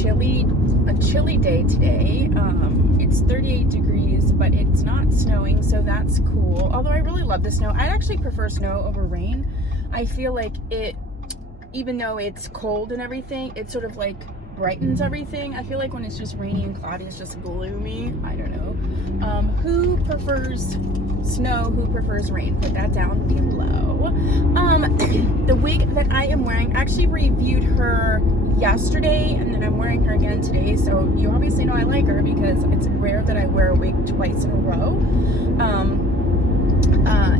chilly day today. It's 38 degrees, but it's not snowing, so that's cool. Although I really love the snow. I actually prefer snow over rain. I feel like it, even though it's cold and everything, it sort of like brightens everything. I feel like when it's just rainy and cloudy, it's just gloomy. I don't know. Who prefers snow? Who prefers rain? Put that down below. The wig that I am wearing, I actually reviewed her yesterday, and then I'm wearing her again today, so you obviously know I like her because it's rare that I wear a wig twice in a row.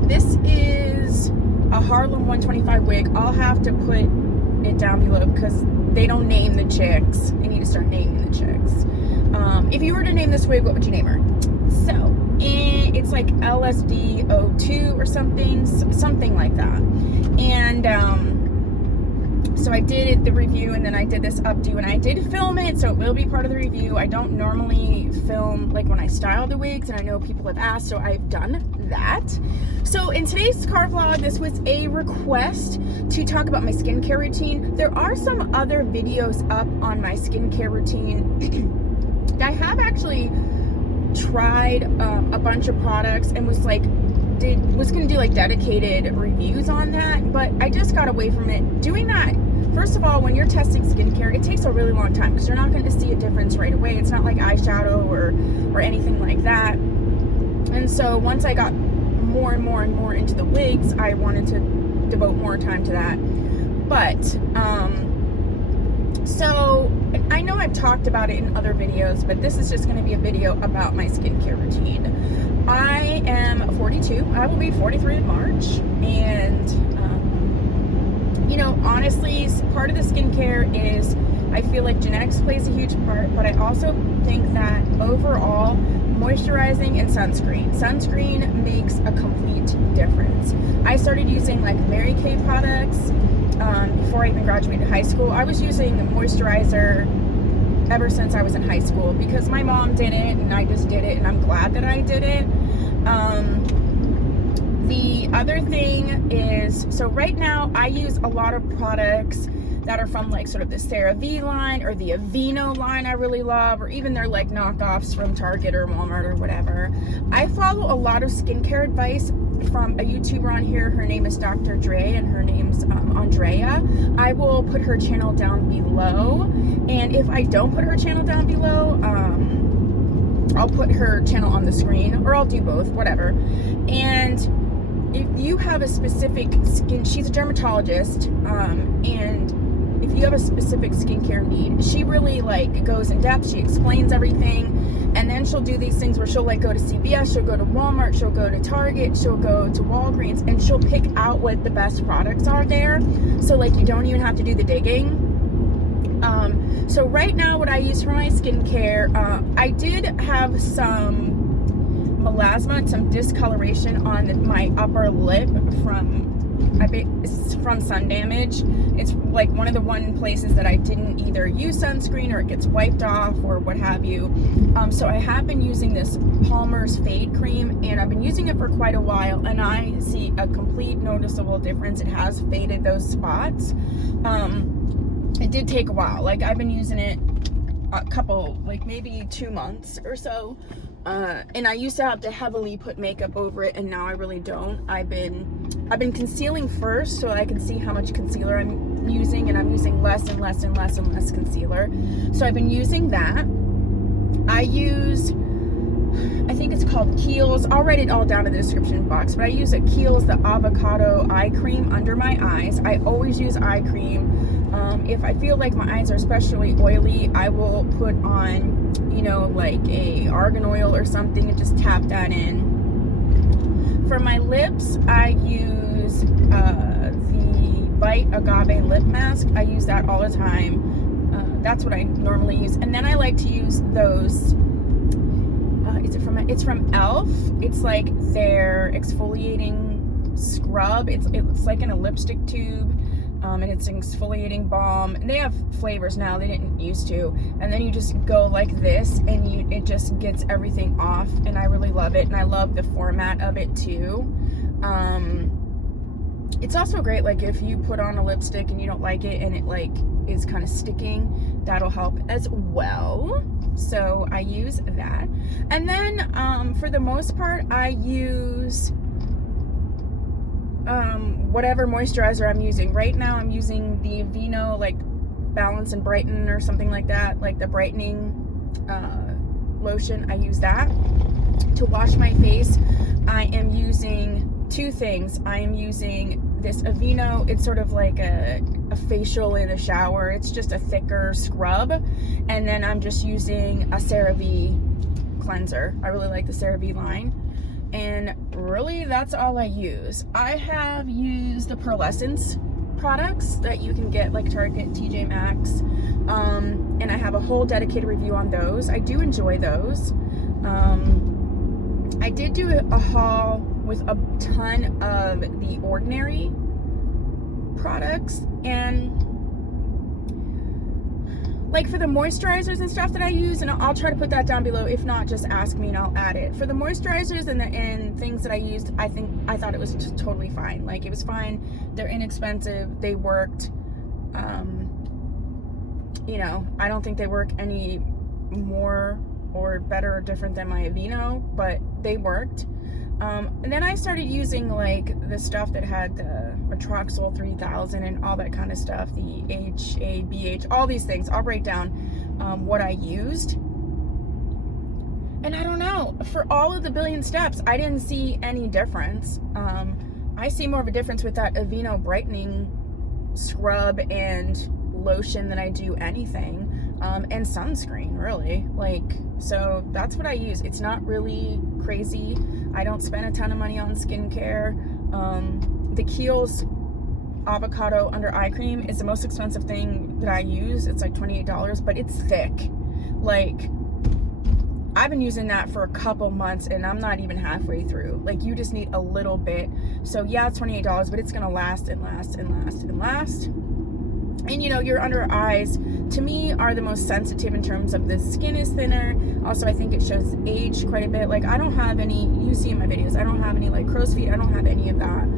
This is a Harlem 125 wig. I'll have to put it down below because they don't name the chicks. They need to start naming the chicks. If you were to name this wig, what would you name her? So it's like LSD02 or something like that. And so I did the review, and then I did this updo, and I did film it, so it will be part of the review. I don't normally film like when I style the wigs, and I know people have asked, so I've done that. So in today's car vlog, this was a request to talk about my skincare routine. There are some other videos up on my skincare routine. I have actually tried a bunch of products and was gonna do like dedicated reviews on that, but I just got away from it. Doing that, first of all, when you're testing skincare, it takes a really long time because you're not going to see a difference right away. It's not like eyeshadow or anything like that. And so once I got more and more into the wigs, I wanted to devote more time to that. But so I know I've talked about it in other videos, but this is just going to be a video about my skincare routine. I am 42. I will be 43 in March, and you know, honestly, part of the skincare is, I feel like genetics plays a huge part, but I also think that overall, moisturizing and sunscreen. Sunscreen makes a complete difference. I started using like Mary Kay products before I even graduated high school. I was using moisturizer ever since I was in high school because my mom did it, and I just did it, and I'm glad that I did it. The other thing is, so right now I use a lot of products that are from like sort of the CeraVe line or the Aveeno line I really love, or even their like knockoffs from Target or Walmart or whatever. I follow a lot of skincare advice from a YouTuber on here. Her name is Dr. Dre, and her name's Andrea. I will put her channel down below, and if I don't put her channel down below, I'll put her channel on the screen, or I'll do both, whatever. And if you have a specific she's a dermatologist, and if you have a specific skincare need, she really like goes in depth. She explains everything, and then she'll do these things where she'll like go to CVS, she'll go to Walmart, she'll go to Target, she'll go to Walgreens, and she'll pick out what the best products are there. So like you don't even have to do the digging. So right now what I use for my skincare, I did have some melasma, some discoloration on my upper lip from sun damage. It's like one of the places that I didn't either use sunscreen or it gets wiped off or what have you. So I have been using this Palmer's Fade Cream, and I've been using it for quite a while, and I see a complete noticeable difference. It has faded those spots. It did take a while. Like I've been using it a couple, like maybe 2 months or so. And I used to have to heavily put makeup over it, and now I really don't. I've been concealing first so I can see how much concealer I'm using, and I'm using less and less concealer. So I've been using that. I use, I think it's called Kiehl's. I'll write it all down in the description box, but I use a Kiehl's, the avocado eye cream under my eyes. I always use eye cream. If I feel like my eyes are especially oily, I will put on, you know, like a argan oil or something and just tap that in. For my lips, I use the Bite Agave lip mask. I use that all the time. That's what I normally use. And then I like to use those, it's from e.l.f. It's like their exfoliating scrub. It's like in a lipstick tube. And it's an exfoliating balm, and they have flavors now, they didn't used to, and then you just go like this and it just gets everything off, and I really love it, and I love the format of it too. It's also great like if you put on a lipstick and you don't like it and it like is kind of sticking, that'll help as well. So I use that. And then for the most part, I use whatever moisturizer I'm using. Right now I'm using the Aveeno like Balance and Brighten or something like that, like the brightening lotion. I use that to wash my face. I am using two things. I am using this Aveeno. It's sort of like a facial in a shower. It's just a thicker scrub. And then I'm just using a CeraVe cleanser. I really like the CeraVe line. And really that's all I use. I have used the Pearlescence products that you can get like Target, TJ Maxx, and I have a whole dedicated review on those. I do enjoy those. I did do a haul with a ton of the Ordinary products, and like for the moisturizers and stuff that I use, and I'll try to put that down below. If not, just ask me and I'll add it. For the moisturizers and things that I used, I thought it was totally fine. Like it was fine. They're inexpensive. They worked. You know, I don't think they work any more or better or different than my Aveeno, but they worked. And then I started using like the stuff that had the Metroxyl 3000 and all that kind of stuff, the HABH, all these things. I'll break down what I used. And I don't know, for all of the billion steps, I didn't see any difference. I see more of a difference with that Aveeno brightening scrub and lotion than I do anything. And sunscreen, really. Like, so that's what I use. It's not really crazy. I don't spend a ton of money on skincare. The Kiehl's avocado under eye cream is the most expensive thing that I use. It's like $28, but it's thick. Like, I've been using that for a couple months and I'm not even halfway through. Like, you just need a little bit. So yeah, it's $28, but it's gonna last and last and last and last. And you know, your under eyes to me are the most sensitive in terms of the skin is thinner. Also, I think it shows age quite a bit. Like, I don't have any, you see in my videos, I don't have any like crow's feet. I don't have any of that.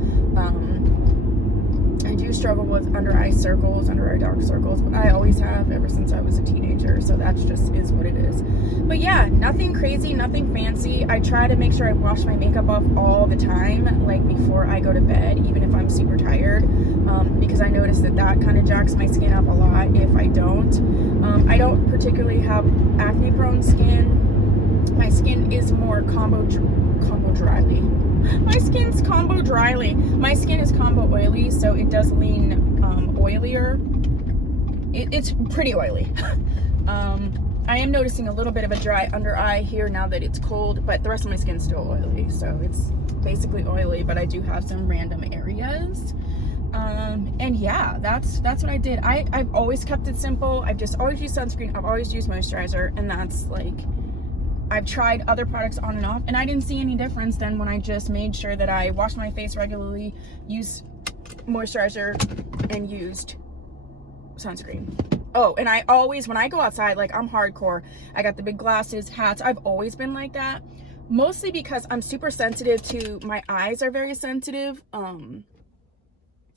I do struggle with under eye circles, under eye dark circles, but I always have ever since I was a teenager. So that's just is what it is. But yeah, nothing crazy, nothing fancy. I try to make sure I wash my makeup off all the time, like before I go to bed, even if I'm super tired, because I notice that kind of jacks my skin up a lot if I don't. I don't particularly have acne prone skin. My skin is more combo dryly. My skin's combo dryly. My skin is combo oily, so it does lean oilier. It's pretty oily. I am noticing a little bit of a dry under eye here now that it's cold, but the rest of my skin's still oily, so it's basically oily, but I do have some random areas. And yeah, that's what I did. I've always kept it simple. I've just always used sunscreen. I've always used moisturizer, and that's like, I've tried other products on and off, and I didn't see any difference than when I just made sure that I washed my face regularly, used moisturizer, and used sunscreen. Oh, and I always, when I go outside, like, I'm hardcore. I got the big glasses, hats. I've always been like that, mostly because I'm super sensitive to, my eyes are very sensitive.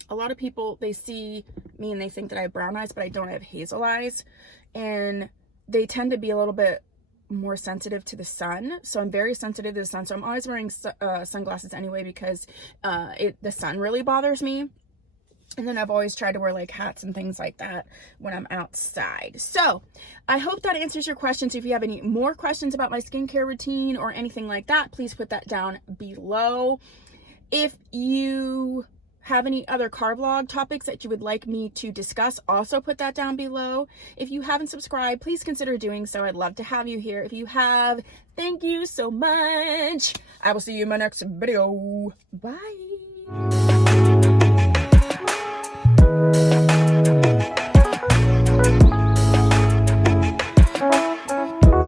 A lot of people, they see me and they think that I have brown eyes, but I don't. I have hazel eyes, and they tend to be a little bit more sensitive to the sun. So I'm very sensitive to the sun. So I'm always wearing sunglasses anyway, because the sun really bothers me. And then I've always tried to wear like hats and things like that when I'm outside. So I hope that answers your questions. If you have any more questions about my skincare routine or anything like that, please put that down below. If you have any other car vlog topics that you would like me to discuss, also put that down below. If you haven't subscribed, please consider doing so. I'd love to have you here. If you have, thank you so much. I will see you in my next video. Bye.